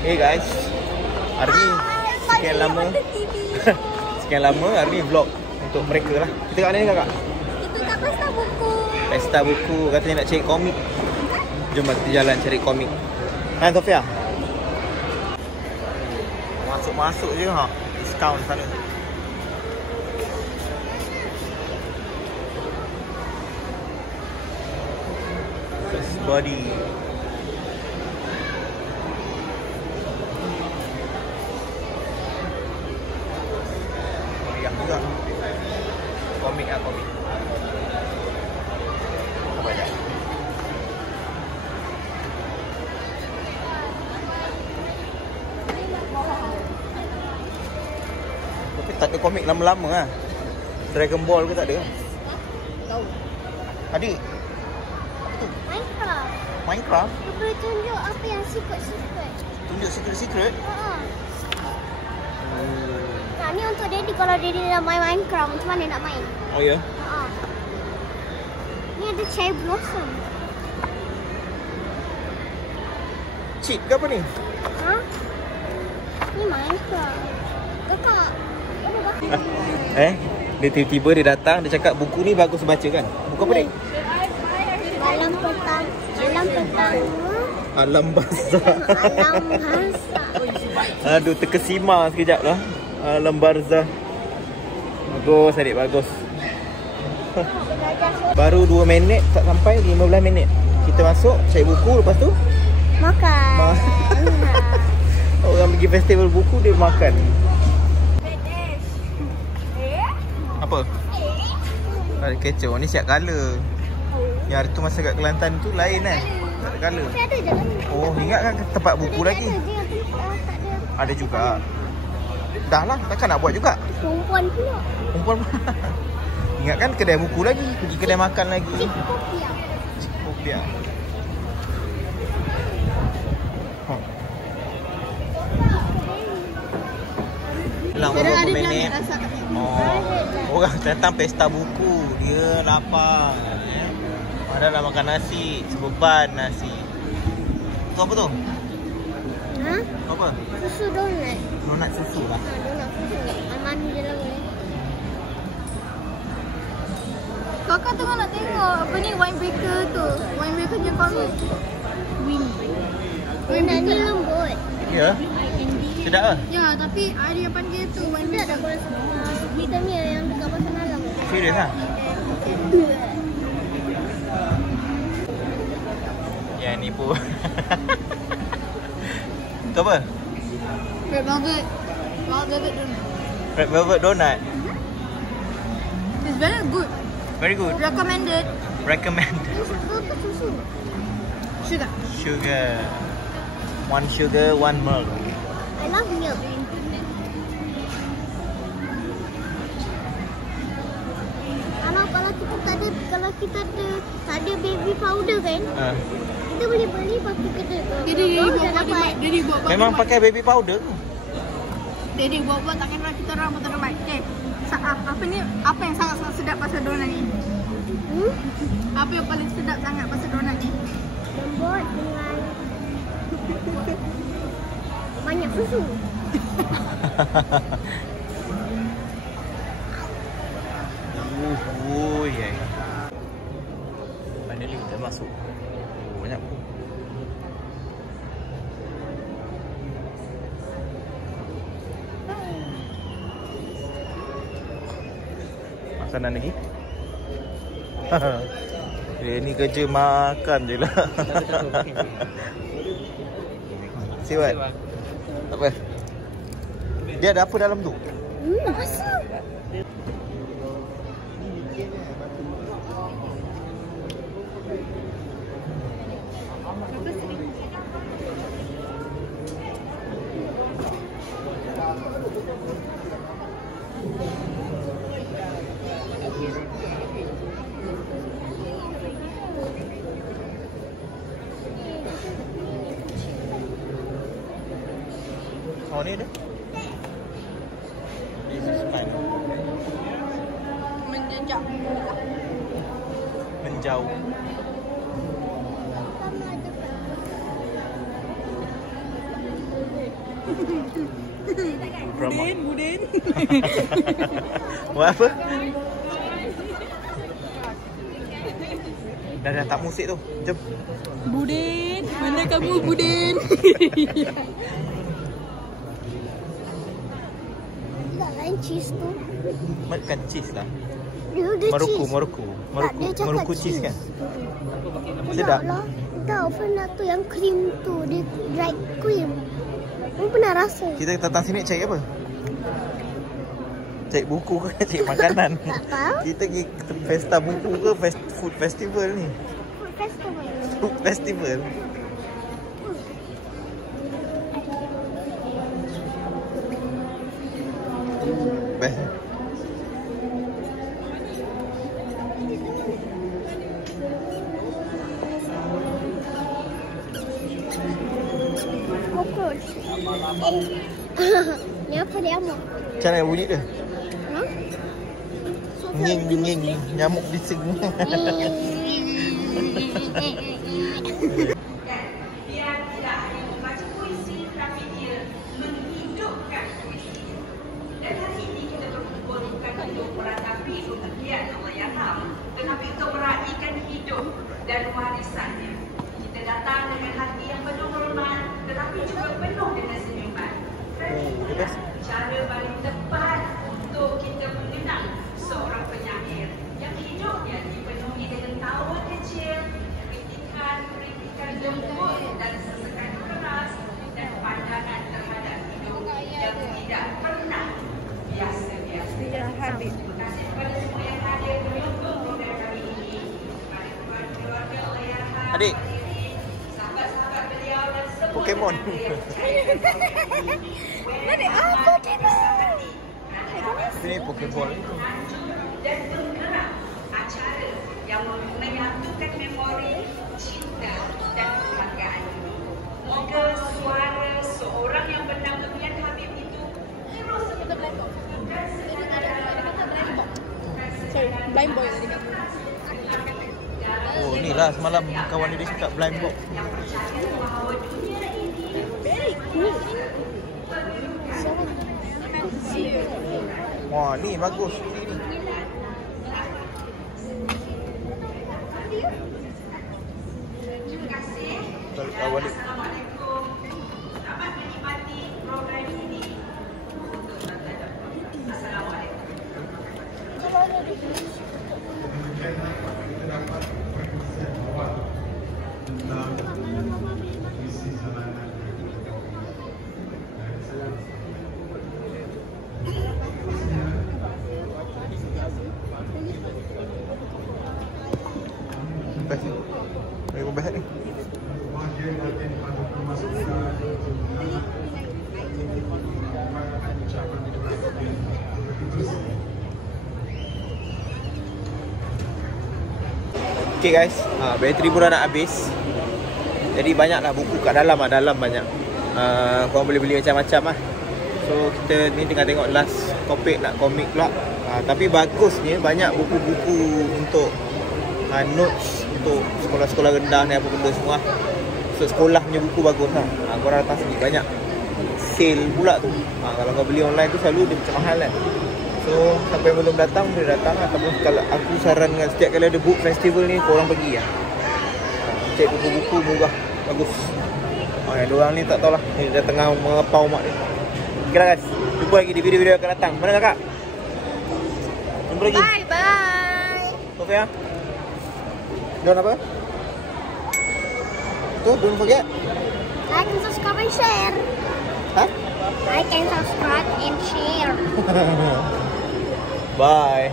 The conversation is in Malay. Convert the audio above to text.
Hey guys, hari ni sekian lama hari ni vlog untuk mereka lah. Kita kat mana ni kakak? Itu kat Pesta Buku. Pesta Buku, katanya nak cari komik. Jom kita jalan cari komik. Kan Sofia? Masuk-masuk je ha. Diskaun sana. First Body. Meriah juga. Komik lah, komik. Apa aja? Tapi tak ada komik lama-lama lah. Dragon Ball ke tak ada? Tahu. Adik, Minecraft. Minecraft? Dia boleh tunjuk apa yang secret-secret. Tunjuk secret-secret? Nah, ni untuk Daddy kalau Daddy nak main Minecraft, macam mana nak main? Oh ya? Ni ada cherry blossom. Cheat ke apa ni? Ha? Ni Minecraft. Kakak. Dia tiba-tiba dia datang, dia cakap buku ni bagus baca kan? Buku apa ni? Alam petang. Alam Barzah. Alam Barzah. Aduh, terkesima sekejap lah. Alam Barzah. Bagus adik, bagus. Baru 2 minit, tak sampai 15 minit. Kita masuk, cari buku, lepas tu Makan. Orang pergi festival buku, dia makan. Apa? Ada kecoh, ni siap colour. Yang hari tu masa kat Kelantan tu lain kan? Tak ada colour. Tapi ada je lah. Oh, ingat kan tempat buku lagi? Ada je yang tak ada. Ada juga. Dah lah, takkan nak buat juga. Perempuan pula. Perempuan pula. Ingat kan kedai buku lagi, pergi kedai makan lagi. Cikopiak. Cikopiak. Lang berapa minit? Orang datang pesta buku, dia lapar. Padahal nak makan nasi, sebeban nasi. Tu apa tu? Ha? Apa? Susu donat. Donat susu lah. Donat susu. Mani je lah boleh. Kakak tengah nak tengok apa ni Winebreaker tu. Winebreaker punya komik. Donat ni lembut. Ya? Sedap lah? Ya, tapi ada yang panggil tu Sedap Winebreaker. tak aku rasa. Kita ni yang dekat pasar malam. Serius lah? Ya ni pun. Tu apa? Red Velvet. Wild Velvet donut. Red Velvet donut. It's very good. Very good. Recommended. Recommend. Susu ke susu? Sugar. Sugar. 1 sugar, 1 milk. I love milk. Kalau kita ada baby powder kan, kita boleh beli pakai kedai. Jadi buat Memang pakai baby powder tu. Jadi buat takkan kita orang betul ramai. Okay. Apa ni? Apa yang sangat sedap pasal donat ni? Apa yang paling sedap sangat pasal donat ni? Lembut dengan banyak susu. Ya. Finally kita masuk. Banyak pun. Makanan lagi. Dia ni kerja makan je lah. Siwat. Apa? Dia ada apa dalam tu? Masa? Oh ni ada. This is fine. Menjejak. Menjauh. Buden. Buat apa? Dah tak musik tu. Jom. Buden, mana kamu Buden? Tak lain cheese tu. Makan cheese lah. Dia ada cheese. Maruku cheese kan? Sedap lah. Tahu pernah tu yang krim tu, dia dried cream. Kamu pernah rasa? Kita datang sini cari apa? Cari buku ke cari makanan? Tak tahu. Kita pergi pesta buku ke food festival ni? Food festival. Food festival. Best. Cockroach. Ni apa dia amuk? Macam mana bunyi dia? Ha? Nging nyamuk bising. Biar tidak hanya membaca puisi, tetapi dia menghidupkan puisi. Dan hari ini kita berkumpul bukan untuk meratapi kemuliaan Allahyarham, tetapi untuk meraihkan hidup dan warisannya. Kita datang dengan hati yang penuh hormat, tetapi juga penuh dengan senyuman. Cara paling tepat untuk kita mengenang seorang penyair yang hidupnya dipenuhi dengan tawa kecil, kritikan lembut dan sesekali keras, dan pandangan terhadap hidup yang tidak pernah biasa-biasa. Terima kasih kepada semua yang hadir menyokong program kali ini, kepada keluarga Allahyarham, Adik. sahabat-sahabat beliau dan semua Pokemon. Pokemon. Ini Pokeball. dan penggerak acara yang menyatukan memori, cinta dan kebanggaan ini. Moga suara seorang yang bernama Mian Habib itu terus Blind boy tadi. Oh, ni lah semalam kawan dia cakap blind box. Very cool. Wah, ni bagus. Ni. Kalau balik. Assalamualaikum. Selamat menikmati program ini. Assalamualaikum. Best ni. Memang best ni. Okay guys, bateri pun dah nak habis. Jadi banyaklah buku kat dalam banyak. Korang boleh beli macam-macam lah. So kita ni tengah tengok last topik nak komik pula. Tapi bagusnya banyak buku-buku untuk notes untuk sekolah-sekolah rendah ni apa benda semua. So sekolah punya buku bagus lah. Korang datang sini banyak sale pula tu. Kalau kau beli online tu selalu dia macam mahal kan. So siapa yang belum datang boleh datang. Ataupun kalau aku sarankan setiap kali ada book festival ni korang pergi lah. Cek buku-buku murah bagus. Yang diorang ni tak tahulah. Ni dah tengah mengepau mak ni. Okay lah guys, jumpa lagi di video-video akan datang. Mana kakak? Jumpa lagi. Bye. Sofia? Don't apa? Tu, don't forget. Like and subscribe and share. Huh? Like and subscribe and share. Bye.